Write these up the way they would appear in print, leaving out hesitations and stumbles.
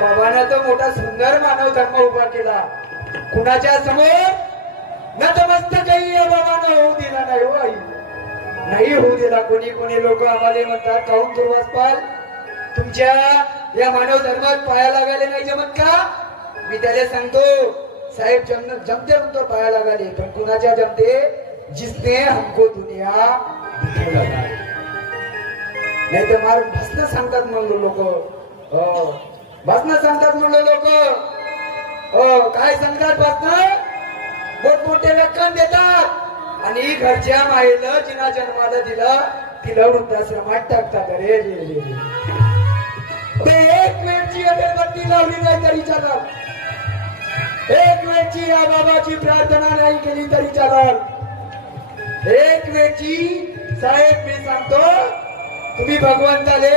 बाबांना तो मोठा सुंदर मानव धर्म उभा केला. कुणाच्या समोर नतमस्तकही या बाबांना होऊ दिला नाही. हो आई, नाही होऊ दिला. कोणी कोणी लोक आम्हाला म्हणतात, काहून दुर्वासपाल तुमच्या या मानव धर्मात पाया लागायला नाही जमत का? मी त्याला सांगतो, साहेब जमते म्हणतो पाया लागाले, पण कुणाच्या जमते? जिसने हमको दुनिया दिखाई. नाही तर मार भाषण सांगतात म्हणलो लोक. भाषण सांगतात म्हणलो लोक. काय सांगतात भाषण? मोठमोठे व्याख्यान देतात आणि घरच्या मायेला जिना जन्माला दिला तिला वृद्धाश्रमात टाकतात. अरे रे रे रे. एक वेळची अगरबत्ती लावली नाही तरी चालत, एक वेळची या बाबाची प्रार्थना नाही केली तरी चालत, एक वेळची साहेब मी सांगतो तुम्ही भगवंताले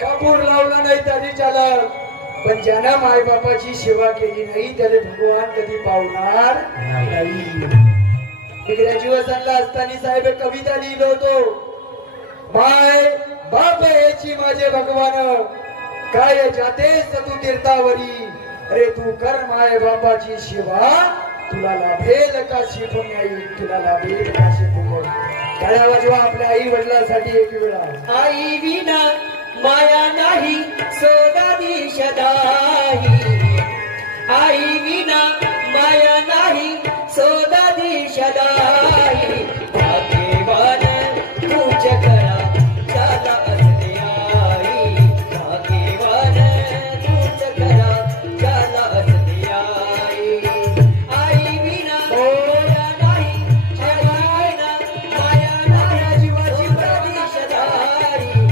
कापूर लावला नाही तरी चालत, पण ज्यानं माय बापाची सेवा केली नाही त्याला भगवान कधी पावणार नाही. ग्रॅज्युएशनला असताना साहेब एक कविता लिहिलो होतो, माय बाप याची माझे भगवान काय जातेस तू तीर्थावरी, अरे तू कर माय बापाची सेवा तुला लाभेल का शिकून नाही, तुला लाभेल का शिकून. टाळ्या वाजवा आपल्या आई वडिलांसाठी एक वेळा. आई विना माया नाही सोदादी शदाही, आई विना माया नाही सोदादी शदाही, भाग्यवान तुझ्या कळा झाला असले आई, भाग्यवान तुझ्या कळा झाला असले आई. आई विना माया नाही, आई विना माया नाही सोदादी शदाही,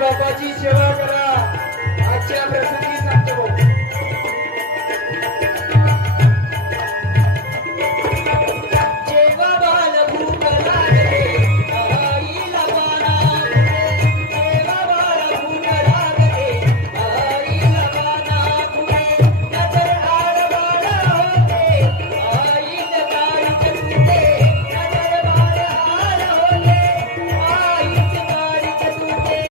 बाबाची सेवा करा.